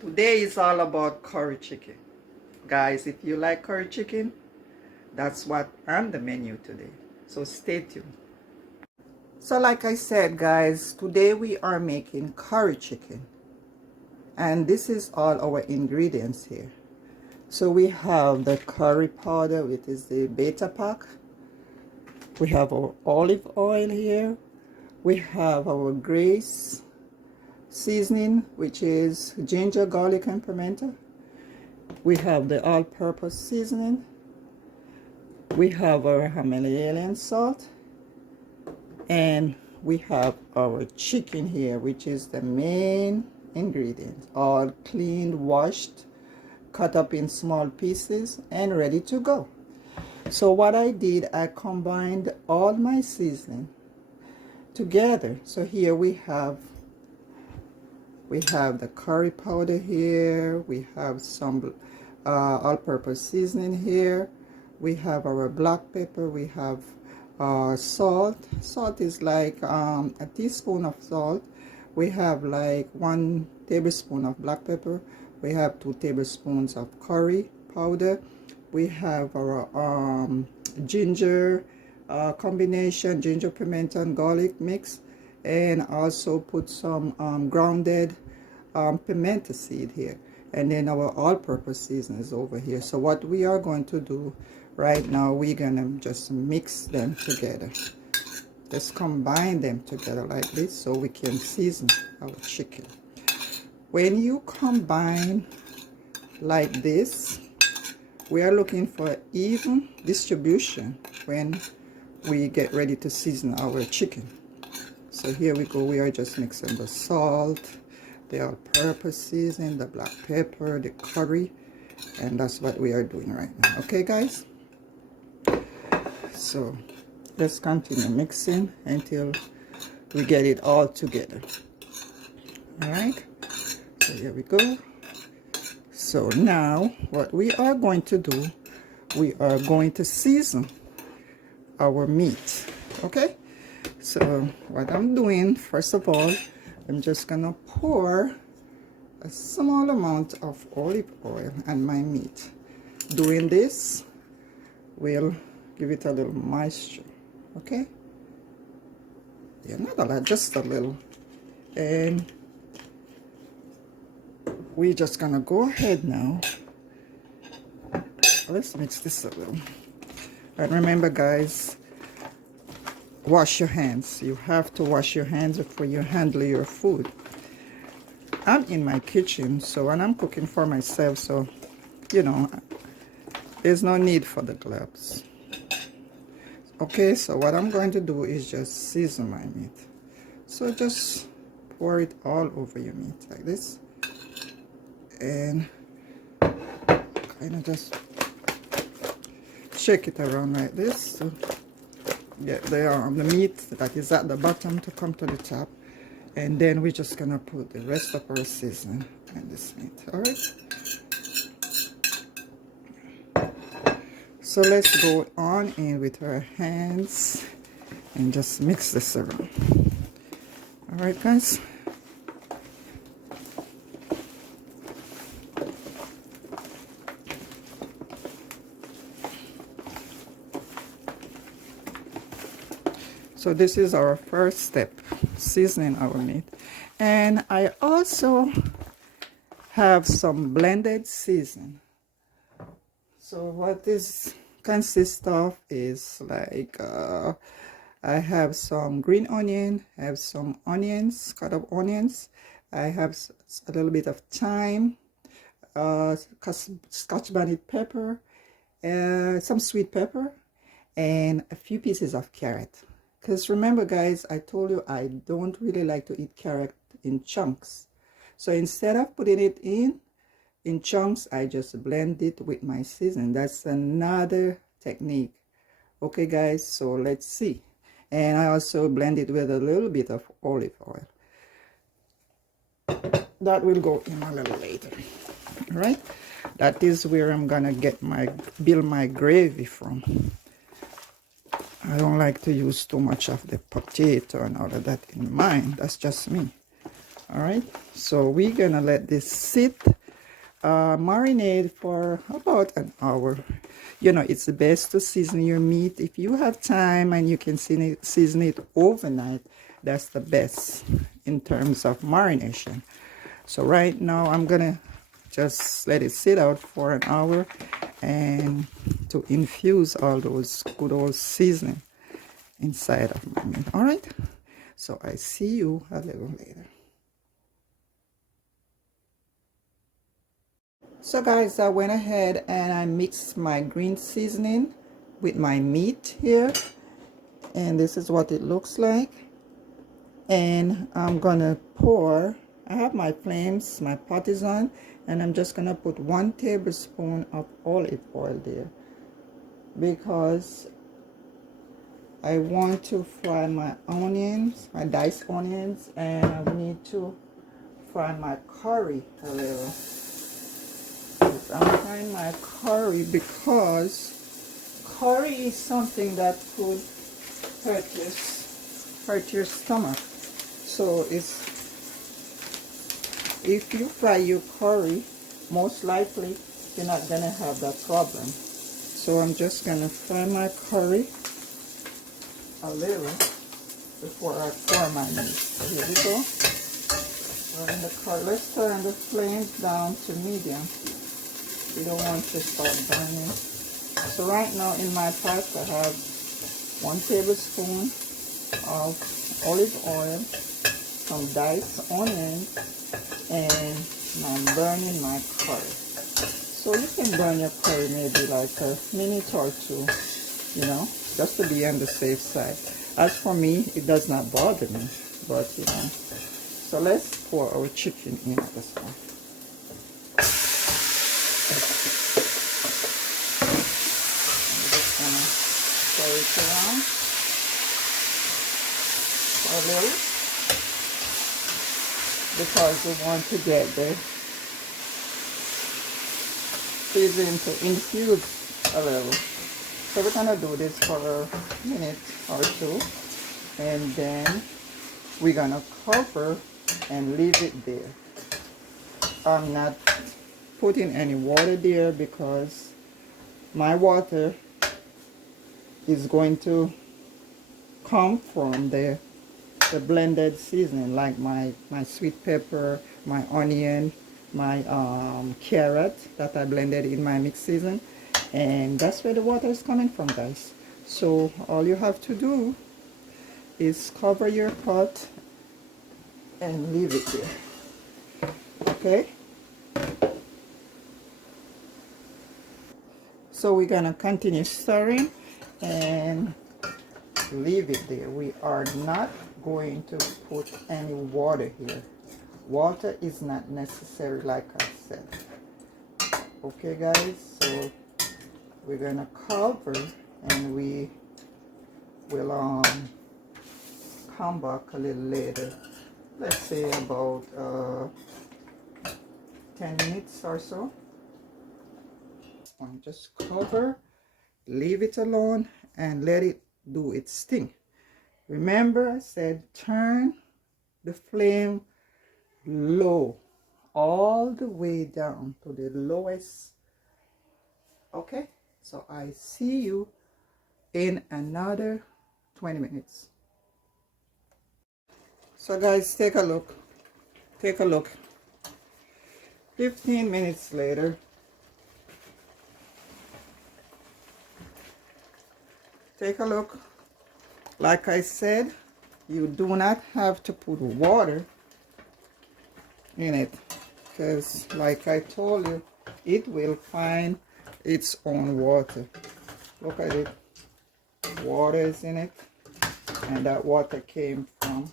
Today is all about curry chicken. Guys, if you like curry chicken, that's what on the menu today. So stay tuned. So like I said, guys, today we are making curry chicken. And this is all our ingredients here. So we have the curry powder, which is the beta pack. We have our olive oil here. We have our grace seasoning, which is ginger, garlic, and pimento. We have the all-purpose seasoning. We have our Himalayan salt. And we have our chicken here, which is the main ingredient. All cleaned, washed, cut up in small pieces, and ready to go. So what I did, I combined all my seasoning together. So here we have the curry powder here. We have some all-purpose seasoning here. We have our black pepper. We have salt. Salt is like a teaspoon of salt. We have like 1 tablespoon of black pepper. We have 2 tablespoons of curry powder. We have our ginger combination, ginger, pimento, and garlic mix, and also put some grounded pimento seed here, and then our all-purpose seasoning is over here. So what we are going to do right now, we're gonna just mix them together. Just combine them together like this so we can season our chicken. When you combine like this, we are looking for even distribution when we get ready to season our chicken. So here we go. We are just mixing the salt, the all-purpose seasoning, the black pepper, the curry, and that's what we are doing right now. Okay, guys? So let's continue mixing until we get it all together. All right? So here we go. So now what we are going to do, we are going to season our meat. Okay? So what I'm doing, first of all, I'm just gonna pour a small amount of olive oil on my meat. Doing this will give it a little moisture. Okay? Yeah, not a lot, just a little. And we're just gonna go ahead now. Let's mix this a little. And remember, guys, wash your hands. You have to wash your hands before you handle your food. I'm in my kitchen, so, and I'm cooking for myself, so, you know, there's no need for the gloves. Okay, so what I'm going to do is just season my meat. So just pour it all over your meat like this. And kind of just shake it around like this to get the meat that is at the bottom to come to the top. And then we're just gonna put the rest of our seasoning in this meat. All right, so let's go on in with our hands and just mix this around. All right, guys. So this is our first step, seasoning our meat. And I also have some blended season. So what this consists of is like, I have some green onion, I have some onions, cut up onions. I have a little bit of thyme, Scotch bonnet pepper, some sweet pepper, and a few pieces of carrot. Because remember, guys, I told you I don't really like to eat carrot in chunks. So instead of putting it in chunks, I just blend it with my seasoning. That's another technique. Okay, guys, so let's see. And I also blend it with a little bit of olive oil. That will go in a little later. All right. That is where I'm gonna build my gravy from. I don't like to use too much of the potato and all of that in mine. That's just me. All right, so we're gonna let this sit, marinate for about an hour. You know, it's the best to season your meat if you have time and you can season it overnight. That's the best in terms of marination. So right now I'm gonna just let it sit out for an hour and to infuse all those good old seasoning inside of my meat. All right, so I see you a little later. So guys, I went ahead and I mixed my green seasoning with my meat here, and this is what it looks like. And I'm gonna pour, I have my flames, my pot is on, and I'm just gonna put 1 tablespoon of olive oil there because I want to fry my onions, my diced onions, and I need to fry my curry a little. I'm frying my curry because curry is something that could hurt your stomach. So if you fry your curry, most likely you're not gonna have that problem. So I'm just gonna fry my curry a little before I pour my meat. So here we go. Let's turn the flames down to medium. We don't want to start burning. So right now in my pot I have 1 tablespoon of olive oil, some diced onions, and I'm burning my curry. So you can burn your curry maybe like a minute or 2, you know, just to be on the safe side. As for me, it does not bother me, but you know. So let's pour our chicken in at this point. Stir it around for a little because we want to get the seasoning to infuse a little. So we're gonna do this for a minute or 2, and then we're gonna cover and leave it there. I'm not putting any water there because my water is going to come from the blended seasoning, like my sweet pepper, my onion, my carrot that I blended in my mixed season, and that's where the water is coming from, guys. So all you have to do is cover your pot and leave it there. Okay, so we're gonna continue stirring and leave it there. We are not going to put any water here. Water is not necessary, like I said. Okay guys, so we're gonna cover and we will come back a little later. Let's say about 10 minutes or so. Just cover, leave it alone, and let it do its thing. Remember, I said turn the flame low, all the way down to the lowest. Okay, so I see you in another 20 minutes. So guys, take a look. 15 minutes later. Take a look. Like I said, you do not have to put water in it because, like I told you, it will find its own water. Look at it. Water is in it, and that water came from,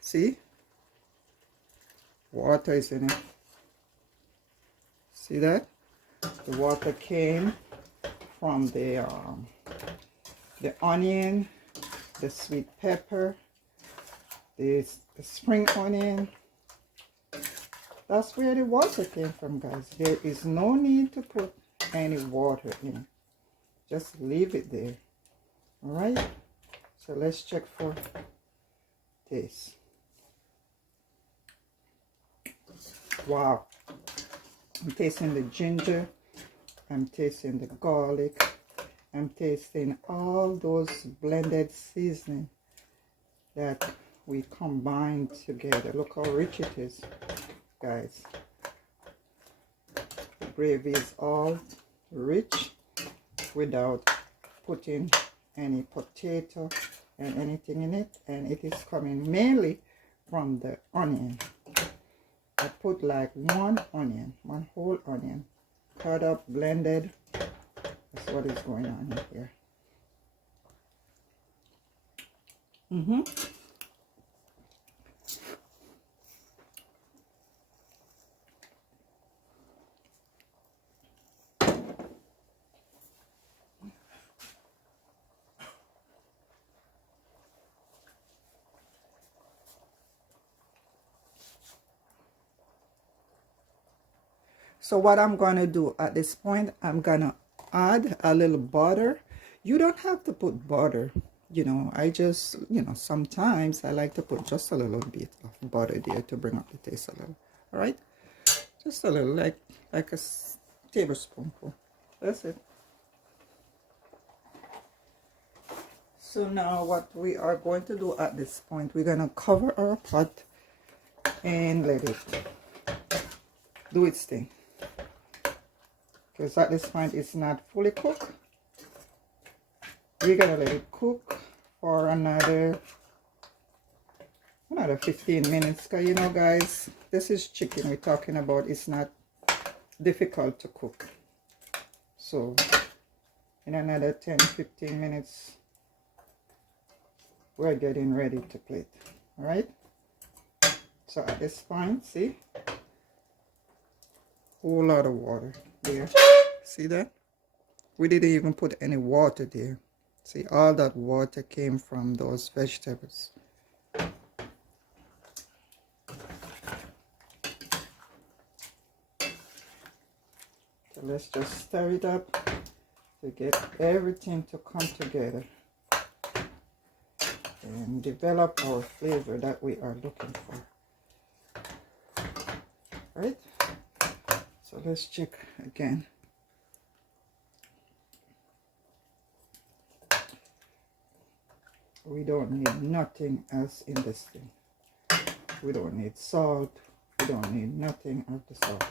see? Water is in it. See that? The water came from the onion, the sweet pepper, the spring onion, That's where the water came from, guys. There is no need to put any water in. Just leave it there. All right. So let's check for taste. Wow. I'm tasting the ginger. I'm tasting the garlic. I'm tasting all those blended seasoning that we combined together. Look how rich it is, guys. The gravy is all rich without putting any potato and anything in it, and it is coming mainly from the onion. I put like one whole onion, cut up, blended. That's what is going on in here. So what I'm going to do at this point, I'm going to add a little butter. You don't have to put butter. You know, I just, you know, sometimes I like to put just a little bit of butter there to bring up the taste a little. All right? Just a little, like a tablespoonful. That's it. So now what we are going to do at this point, we're going to cover our pot and let it do its thing. Because at this point it's not fully cooked. We're gonna let it cook for another 15 minutes. Because you know, guys, this is chicken we're talking about. It's not difficult to cook. So in another 10-15 minutes we're getting ready to plate. All right. So at this point, see, whole lot of water there. See that? We didn't even put any water there. See, all that water came from those vegetables. So let's just stir it up to get everything to come together and develop our flavor that we are looking for. Right? So let's check again. We don't need nothing else in this thing. We don't need salt. We don't need nothing of the salt.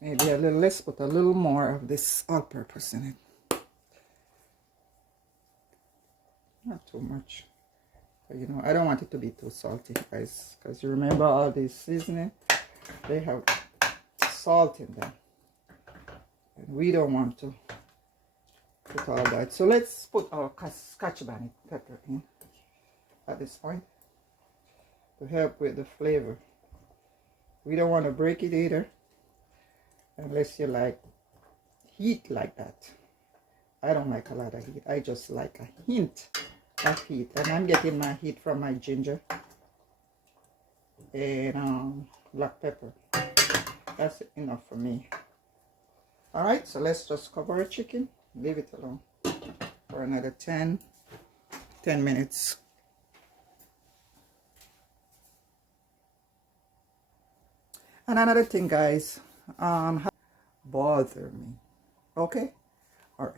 Maybe a little less, but a little more of this all-purpose in it. Not too much. But, you know, I don't want it to be too salty, guys, because you remember all these seasoning, they have salt in them. And we don't want to put all that. So let's put our scotch bonnet pepper in at this point to help with the flavor. We don't want to break it either, unless you like heat like that. I don't like a lot of heat. I just like a hint of heat, and I'm getting my heat from my ginger and black pepper. That's enough for me. All right, so let's just cover our chicken, leave it alone for another 10 minutes. And another thing, guys, bother me. Okay, all right.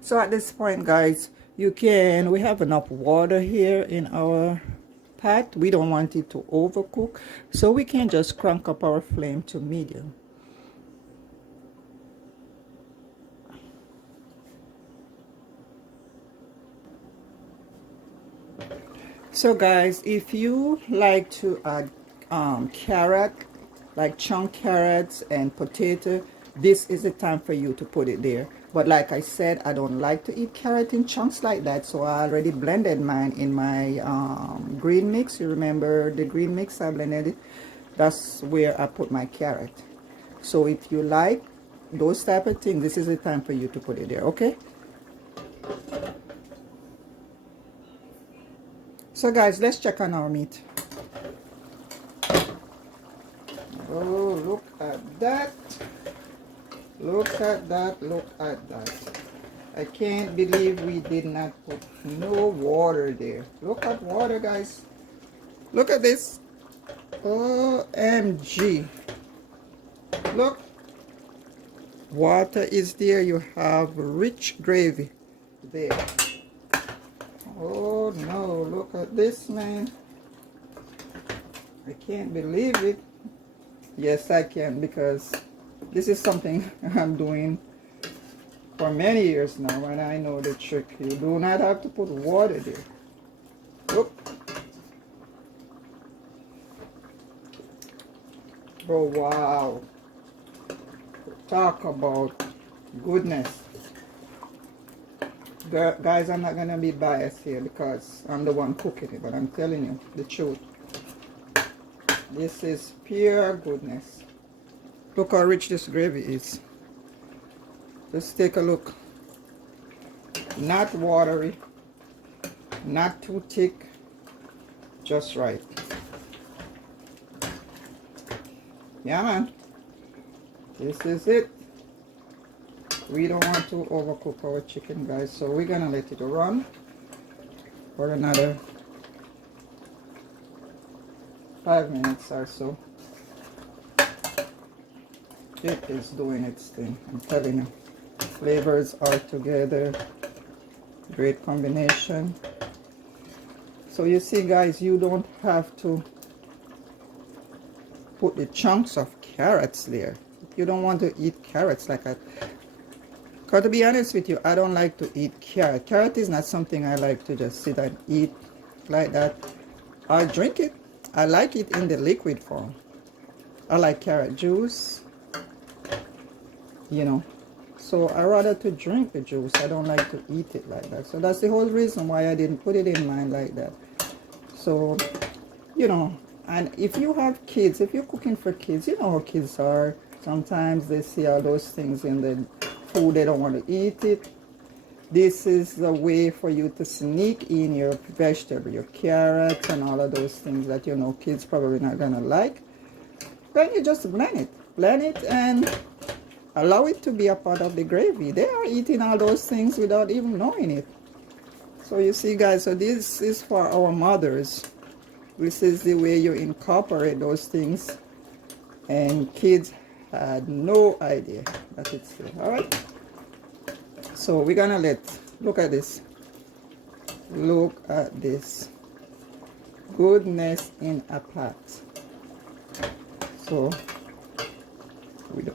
So at this point, guys, we have enough water here in our pot. We don't want it to overcook, so we can just crank up our flame to medium. So guys, if you like to add carrot, like chunk carrots and potato, this is the time for you to put it there. But like I said, I don't like to eat carrot in chunks like that, so I already blended mine in my green mix. You remember the green mix? I blended it. That's where I put my carrot. So if you like those type of things, this is the time for you to put it there, okay? So guys, let's check on our meat. Oh, look at that. Look at that, look at that. I can't believe we did not put no water there. Look at water, guys. Look at this. OMG. Look. Water is there. You have rich gravy there. Oh no, look at this, man. I can't believe it. Yes, I can, because this is something I'm doing for many years now, and I know the trick. You do not have to put water there. Look. Oh, wow. Talk about goodness. Guys, I'm not going to be biased here because I'm the one cooking it, but I'm telling you the truth. This is pure goodness. Look how rich this gravy is. Just take a look. Not watery, not too thick, just right. Yeah, man. This is it. We don't want to overcook our chicken, guys, so we're gonna let it run for another 5 minutes or so. It is doing its thing, I'm telling you. Flavors are together. Great combination. So you see, guys, you don't have to put the chunks of carrots there. If you don't want to eat carrots like that. Because to be honest with you, I don't like to eat carrot. Carrot is not something I like to just sit and eat like that. I drink it. I like it in the liquid form. I like carrot juice, you know. So I rather to drink the juice. I don't like to eat it like that. So that's the whole reason why I didn't put it in mine like that. So, you know, and if you have kids, if you're cooking for kids, you know how kids are. Sometimes they see all those things in the food, they don't want to eat it. This is the way for you to sneak in your vegetable, your carrots and all of those things that you know kids probably not gonna like. Then you just blend it and allow it to be a part of the gravy. They are eating all those things without even knowing it. So you see, guys, so this is for our mothers. This is the way you incorporate those things, and kids had no idea that it's there. All right, so we're gonna look at this. Look at this goodness in a pot. So we do,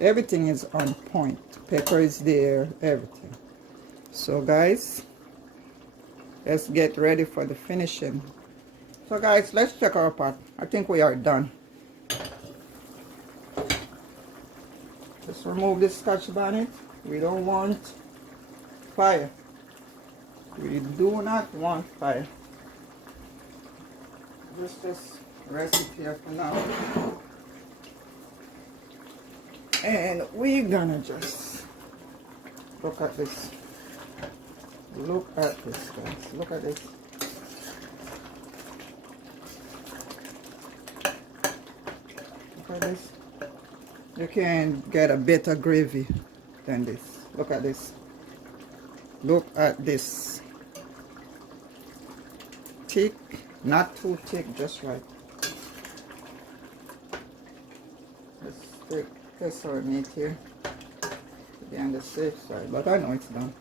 everything is on point. Pepper is there, everything. So guys, let's get ready for the finishing. So guys, let's check our pot. I think we are done. Just remove this Scotch bonnet. We don't want fire. We do not want fire. Just rest it here for now. And we're gonna just look at this. Look at this, guys. Look at this. Look at this. You can get a better gravy than this. Look at this. Look at this. Thick, not too thick, just right. Let's take this our meat here to be on the safe side, but I know it's done.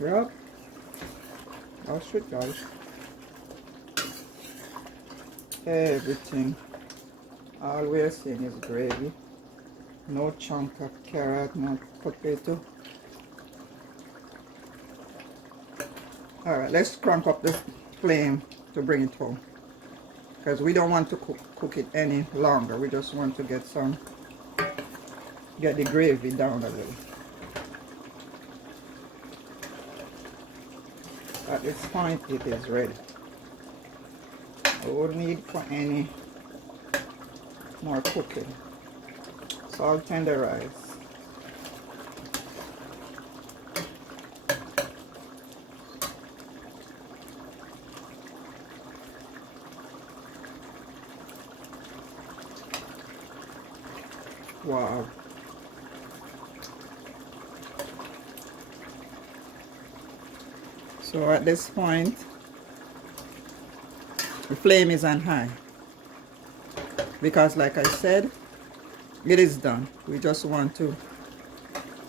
Yep. That's it, guys. Everything. All we're seeing is gravy. No chunk of carrot, no potato. Alright, let's crank up the flame to bring it home. Because we don't want to cook it any longer. We just want to get the gravy down a little. At this point, it is ready. No need for any more cooking. It's all tenderized. Wow. So at this point, the flame is on high because, like I said, it is done. We just want to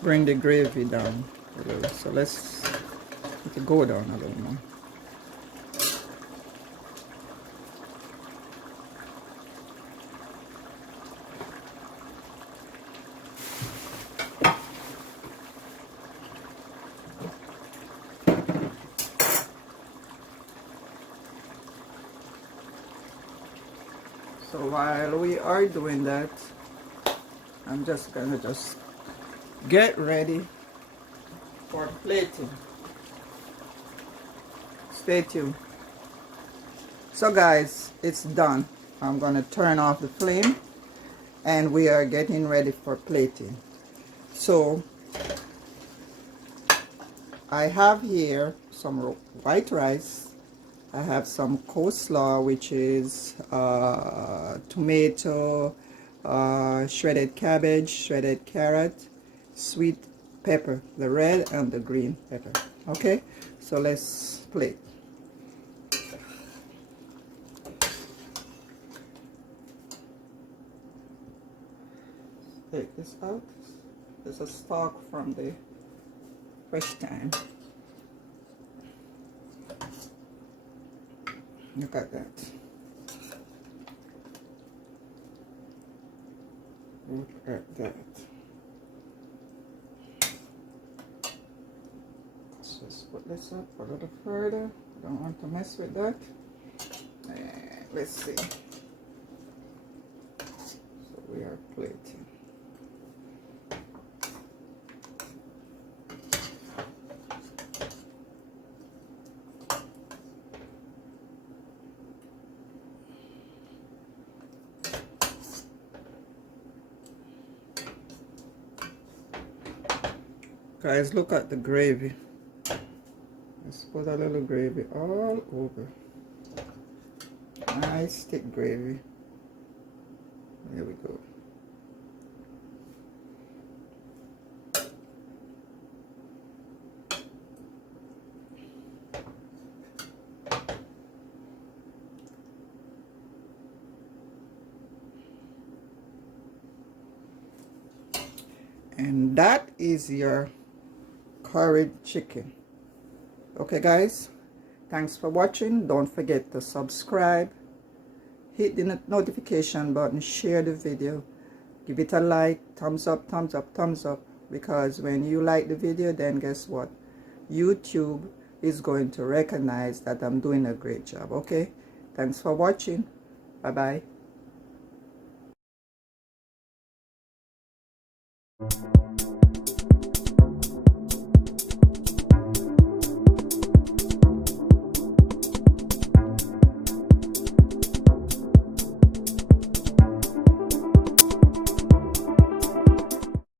bring the gravy down a little. So let's let it go down a little more. So while we are doing that, I'm just gonna get ready for plating. Stay tuned. So guys, it's done. I'm gonna turn off the flame and we are getting ready for plating. So I have here some white rice. I have some coleslaw, which is tomato, shredded cabbage, shredded carrot, sweet pepper, the red and the green pepper. Okay, so let's plate. Take this out. There's a stalk from the fresh thyme. Look at that. Look at that. Let's just put this up a little further. Don't want to mess with that. And let's see. So we are plating. Guys, look at the gravy. Let's put a little gravy all over. Nice thick gravy. There we go. And that is your curry chicken. Okay guys, thanks for watching. Don't forget to subscribe, hit the notification button, share the video, give it a like, thumbs up, thumbs up, thumbs up, because when you like the video, then guess what, YouTube is going to recognize that I'm doing a great job. Okay, thanks for watching. Bye bye.